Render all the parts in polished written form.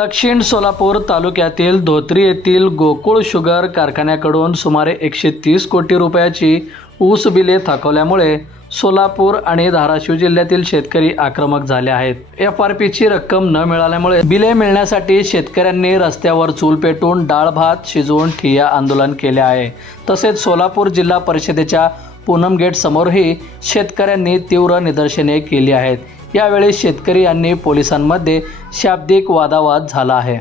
दक्षिण सोलापूर तालुक्यातील धोत्री येथील गोकुळ शुगर कारखान्याकडून सुमारे 130 कोटी रुपयाची ऊस बिले थकवल्यामुळे सोलापूर आणि धाराशिव जिल्ह्यातील शेतकरी आक्रमक झाले आहेत. FRPची रक्कम न मिळाल्यामुळे बिले मिळण्यासाठी शेतकऱ्यांनी रस्त्यावर चूल पेटून डाळ भात शिजवून ठिय्या आंदोलन केले आहे. तसेच सोलापूर जिल्हा परिषदेच्या पूनम गेट समोरही शेतकऱ्यांनी तीव्र निदर्शने केली आहेत. यावेळी शेतकरी यांनी पोलिसांमध्ये शाब्दिक वादावाद झाला आहे.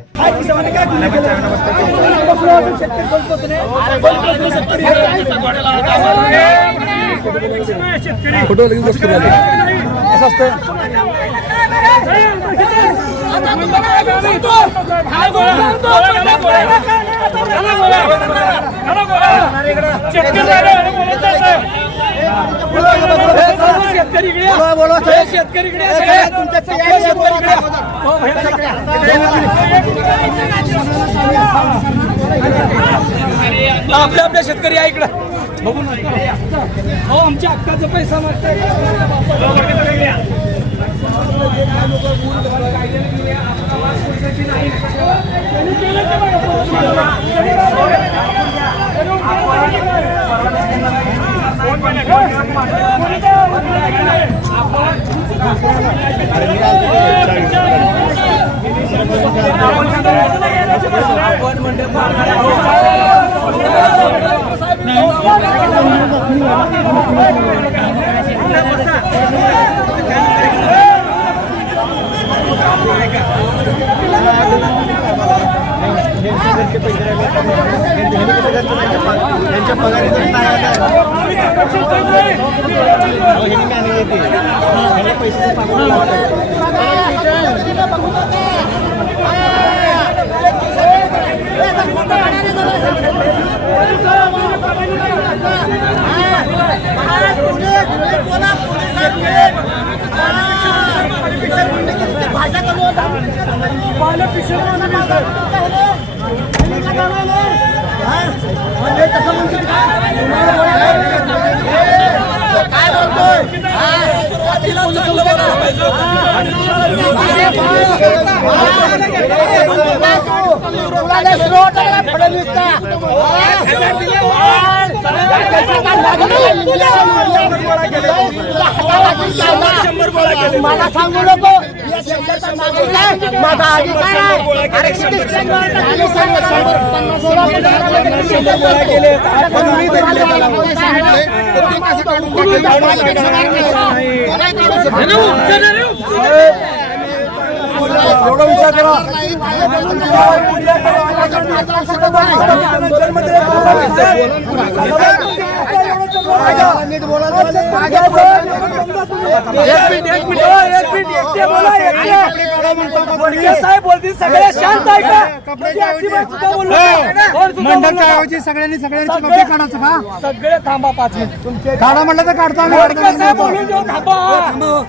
आपल्या शेतकरी आहे इकडे बघून हो आमच्या हक्काचा पैसा मागताय. त्यांच्या पगारी मला सांगू नको माझा अधिकार साहेब बोलतील सगळे शांत आहे का? मंडळाच्या सगळ्यांनी कपडे काढायचं का? सगळे थांबा 5 मिनिट. काढा म्हटलं तर काढतो आम्ही. बोलून देऊ थांबा.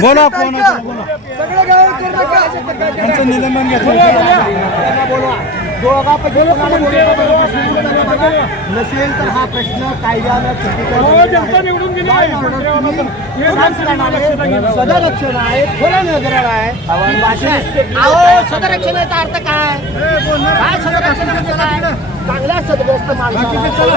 बोला फोन सगळे गाव निलंबन घेतलं नसेल तर हा प्रश्न कायद्यानं सदरक्षण आहे, खोला नजर आहे. सदरक्षणाचा अर्थ काय? सदरक्षणाचा काय? चांगल्या सदग्रस्त माणसाला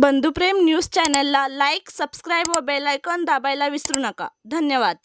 बंधुप्रेम न्यूज चॅनलला लाईक, सबस्क्राईब व बेल आयकॉन दाबायला विसरू नका. धन्यवाद.